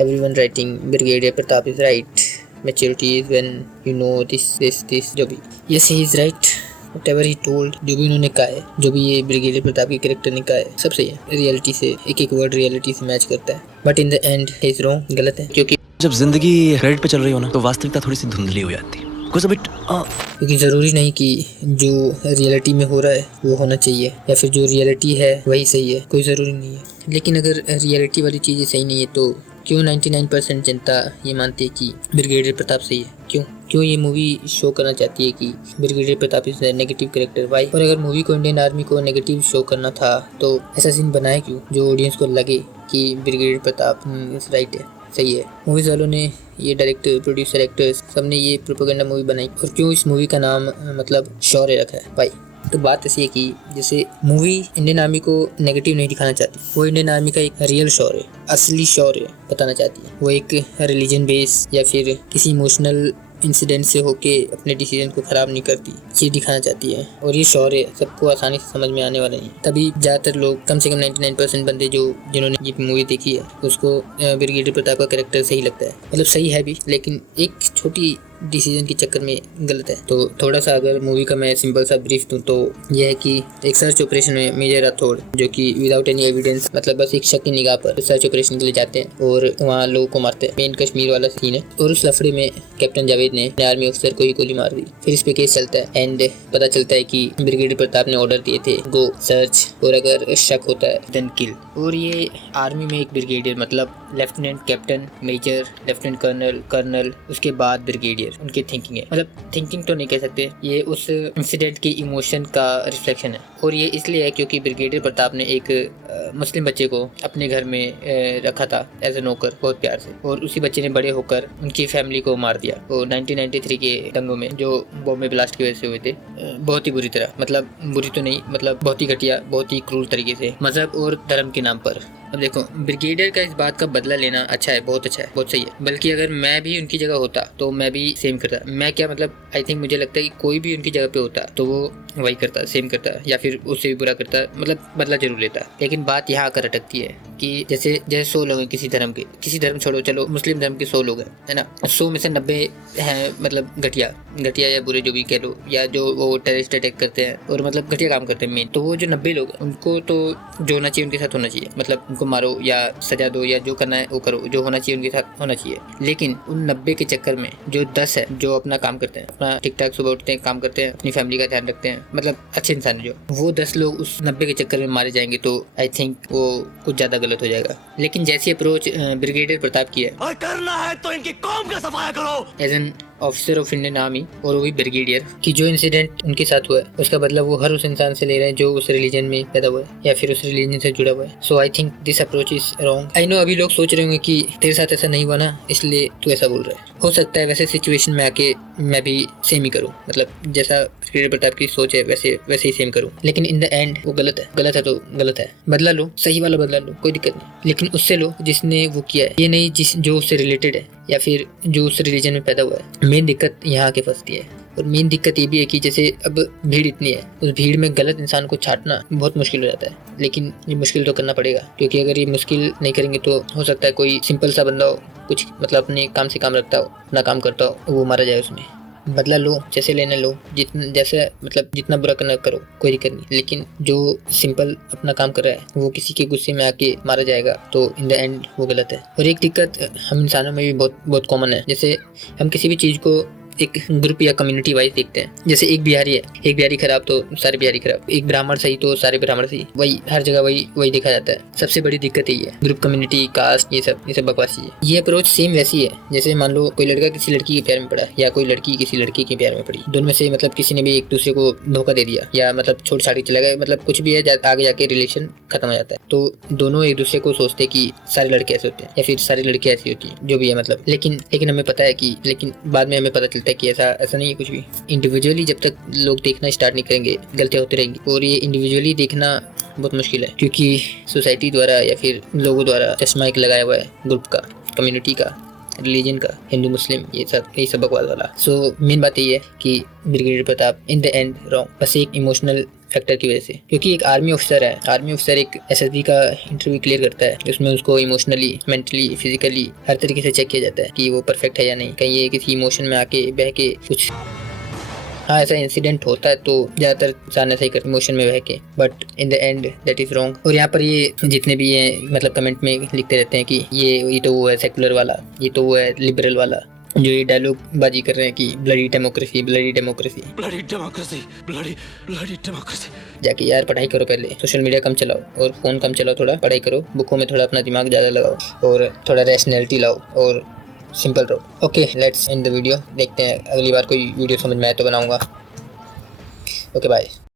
Everyone writing brigadier Pratap is right, maturity is when you know this जो भी। Yes he is right, whatever he told, जो भी उन्होंने कहा है, जो भी ये ब्रिगेडियर प्रताप के कैरेक्टर ने कहा है, सब सही है। रियलिटी से एक एक वर्ड रियलिटी से मैच करता है, but in the and he is wrong, गलत है। क्योंकि जब जिंदगी क्रेडिट पे चल रही हो ना तो वास्तविकता थोड़ी सी धुंधली हो जाती है, कुछ बिट। क्योंकि ज़रूरी नहीं कि जो रियलिटी में हो रहा है वो होना चाहिए, या फिर जो रियलिटी है वही सही है, कोई ज़रूरी नहीं है। लेकिन अगर रियलिटी वाली चीज़ें सही नहीं है तो क्यों 99% जनता ये मानती है कि ब्रिगेडियर प्रताप सही है? क्यों ये मूवी शो करना चाहती है कि brigadier Pratap is negative character? Why? और अगर मूवी को इंडियन आर्मी को नेगेटिव शो करना था तो ऐसा सीन बनाया क्यों जो ऑडियंस को लगे कि ब्रिगेडियर प्रताप राइट है, सही है। मूवीज वालों ने, ये डायरेक्टर, प्रोड्यूसर, एक्टर्स, सबने ये प्रोपेगेंडा मूवी बनाई, और क्यों इस मूवी का नाम मतलब शौर्य रखा है? भाई तो बात ऐसी है कि जैसे मूवी इंडियन आर्मी को नेगेटिव नहीं दिखाना चाहती, वो इंडियन आर्मी का एक रियल शौर्य, असली शौर्य बताना चाहती है। वो एक रिलीजन बेस या फिर किसी इमोशनल इंसिडेंट से होके अपने डिसीजन को खराब नहीं करती, ये दिखाना चाहती है। और ये शौर्य सबको आसानी से समझ में आने वाला नहीं, तभी ज़्यादातर लोग, कम से कम 99% बंदे जिन्होंने ये मूवी देखी है, उसको ब्रिगेडियर प्रताप का कैरेक्टर सही लगता है। मतलब सही है भी, लेकिन एक छोटी डिसीजन के चक्कर में गलत है। तो थोड़ा सा अगर मूवी का मैं सिंपल सा ब्रीफ दूं तो यह है कि एक सर्च ऑपरेशन में मेजर राठौड़, जो कि विदाउट एनी एविडेंस, मतलब बस एक शक की निगाह पर सर्च ऑपरेशन के लिए जाते हैं और वहाँ लोगों को मारते हैं। मेन कश्मीर वाला सीन है, और उस लफड़े में कैप्टन जावेद ने आर्मी ऑफिसर को ही गोली मार दी। फिर इस पे केस चलता है एंड पता चलता है कि ब्रिगेडियर प्रताप ने ऑर्डर दिए थे गो सर्च, और अगर शक होता है देन किल। और ये आर्मी में एक ब्रिगेडियर मतलब lieutenant, captain, major, lieutenant colonel, उसके बाद ब्रिगेडियर, उनकी थिंकिंग है। मतलब थिंकिंग तो नहीं कह सकते, ये उस इंसिडेंट की इमोशन का रिफ्लेक्शन है। और ये इसलिए है क्योंकि ब्रिगेडियर प्रताप ने एक मुस्लिम बच्चे को अपने घर में रखा था एज ए नौकर, बहुत प्यार से, और उसी बच्चे ने बड़े होकर उनकी फैमिली को मार दिया। और 1993 के दंगों में जो बॉम्बे ब्लास्ट की वजह से हुए थे, बहुत ही बुरी तरह, मतलब बुरी तो नहीं, मतलब बहुत ही घटिया, बहुत ही क्रूर तरीके से, मजहब और धर्म के नाम पर। अब देखो, ब्रिगेडियर का इस बात का बदला लेना अच्छा है, बहुत अच्छा है, बहुत सही है। बल्कि अगर मैं भी उनकी जगह होता तो मैं भी सेम करता। मैं क्या मतलब, आई थिंक मुझे लगता है कि कोई भी उनकी जगह पे होता तो वो वही करता, सेम करता, या फिर उससे भी बुरा करता, मतलब बदला जरूर लेता। लेकिन बात यहाँ आकर अटकती है कि जैसे 100 लोग हैं किसी धर्म छोड़ो, चलो मुस्लिम धर्म के 100 लोग हैं, है ना, 100 में से 90 हैं मतलब घटिया या बुरे, जो भी कह लो, या जो वो टेररिस्ट अटैक करते हैं और मतलब घटिया काम करते हैं मेन। तो वो जो 90 लोग हैं उनको तो जो होना चाहिए उनके साथ होना चाहिए, मतलब उनको मारो या सजा दो या जो करना है वो करो, जो होना चाहिए उनके साथ होना चाहिए। लेकिन उन 90 के चक्कर में जो 10 है जो अपना काम करते हैं, अपना ठीक ठाक सुबह उठते हैं, काम करते हैं, अपनी फैमिली का ध्यान रखते हैं, मतलब अच्छे इंसान जो, वो 10 लोग उस 90 के चक्कर में मारे जाएंगे तो आई थिंक वो कुछ ज्यादा गलत हो जाएगा। लेकिन जैसी अप्रोच ब्रिगेडियर प्रताप की है, और करना है तो इनकी कौम का सफाया करो as an officer of Indian army, और वो भी ब्रिगेडियर, कि जो इंसिडेंट उनके साथ हुआ है उसका बदला वो हर उस इंसान से ले रहे हैं जो उस रिलीजन में पैदा हुआ है या फिर उस रिलीजन से जुड़ा हुआ है। So I think this approach is wrong. I know अभी लोग सोच रहे होंगे कि तेरे साथ ऐसा नहीं हुआ ना, इसलिए तू ऐसा बोल रहा है। हो सकता है वैसे सिचुएशन में आके मैं भी सेम ही करूँ, मतलब जैसा ब्रिगेडियर प्रताप की सोच है वैसे ही सेम करूँ। लेकिन इन द एंड वो गलत है तो गलत है। बदला लो, सही वाला बदला लो, कोई दिक्कत नहीं, लेकिन उससे लो जिसने वो किया है, ये नहीं जो उससे रिलेटेड है या फिर जो उस रिलीजन में पैदा हुआ है। मेन दिक्कत यहाँ आके फंसती है। और मेन दिक्कत ये भी है कि जैसे अब भीड़ इतनी है, उस भीड़ में गलत इंसान को छांटना बहुत मुश्किल हो जाता है। लेकिन ये मुश्किल तो करना पड़ेगा, क्योंकि अगर ये मुश्किल नहीं करेंगे तो हो सकता है कोई सिंपल सा बंदा हो, कुछ मतलब अपने काम से काम रखता हो, अपना काम करता हो, वो मारा जाए उसमें। बदला लो, जैसे लेना लो, जितना बुरा करना करो, कोई दिक्कत नहीं। लेकिन जो सिंपल अपना काम कर रहा है वो किसी के गुस्से में आके मारा जाएगा तो इन द एंड वो गलत है। और एक दिक्कत हम इंसानों में भी बहुत कॉमन है, जैसे हम किसी भी चीज़ को एक ग्रुप या कम्युनिटी वाइज देखते हैं। जैसे एक बिहारी है, एक बिहारी खराब तो सारे बिहारी खराब, एक ब्राह्मण सही तो सारे ब्राह्मण सही, वही हर जगह वही देखा जाता है। सबसे बड़ी दिक्कत यही है, ग्रुप, कम्युनिटी, कास्ट, ये सब बकवास है। ये अप्रोच सेम वैसी है जैसे मान लो कोई लड़का किसी लड़की के प्यार में पड़ा या कोई लड़की किसी लड़के के प्यार में पड़ी। दोनों में से मतलब किसी ने भी एक दूसरे को धोखा दे दिया या मतलब छोड़ छाड़ के चला गया, मतलब कुछ भी है, आगे जाके रिलेशन खत्म हो जाता है। तो दोनों एक दूसरे को सोचते कि सारे लड़के ऐसे होते हैं या फिर सारी लड़कियां ऐसी होती हैं, जो भी है मतलब। लेकिन हमें पता है कि, लेकिन बाद में हमें पता चलता है कि ऐसा नहीं है कुछ भी। इंडिविजुअली जब तक लोग देखना स्टार्ट नहीं करेंगे, गलतियां होती रहेंगी। और ये इंडिविजुअली देखना बहुत मुश्किल है, क्योंकि सोसाइटी द्वारा या फिर लोगों द्वारा चश्मा एक लगाया हुआ है ग्रुप का, कम्युनिटी का, रिलीजन का, हिंदू मुस्लिम, ये सब बकवास वाला। सो मेन बात ये है कि brigadier Pratap in the end wrong, बस एक इमोशनल फैक्टर की वजह से, क्योंकि एक आर्मी ऑफिसर है, आर्मी ऑफिसर एक एसएसबी का इंटरव्यू क्लियर करता है, उसमें उसको इमोशनली, मेंटली, फिजिकली हर तरीके से चेक किया जाता है कि वो परफेक्ट है या नहीं, कहीं ये किसी इमोशन में आके बह के कुछ, हाँ ऐसा इंसिडेंट होता है तो ज़्यादातर इंसान ऐसा ही करते इमोशन में बह के, but in the end that is wrong. और यहाँ पर ये जितने भी हैं मतलब कमेंट में लिखते रहते हैं कि ये तो वो है सेकुलर वाला, ये तो वो है लिबरल वाला, जो ये डायलॉग बाजी कर रहे हैं कि bloody democracy, bloody democracy, bloody democracy, bloody bloody democracy. जाके यार पढ़ाई करो, पहले सोशल मीडिया कम चलाओ और फ़ोन कम चलाओ, थोड़ा पढ़ाई करो, बुकों में थोड़ा अपना दिमाग ज़्यादा लगाओ और थोड़ा रैशनैलिटी लाओ और सिंपल रहो। Okay, let's end the video. देखते हैं अगली बार कोई वीडियो समझ में आए तो बनाऊंगा। Okay bye.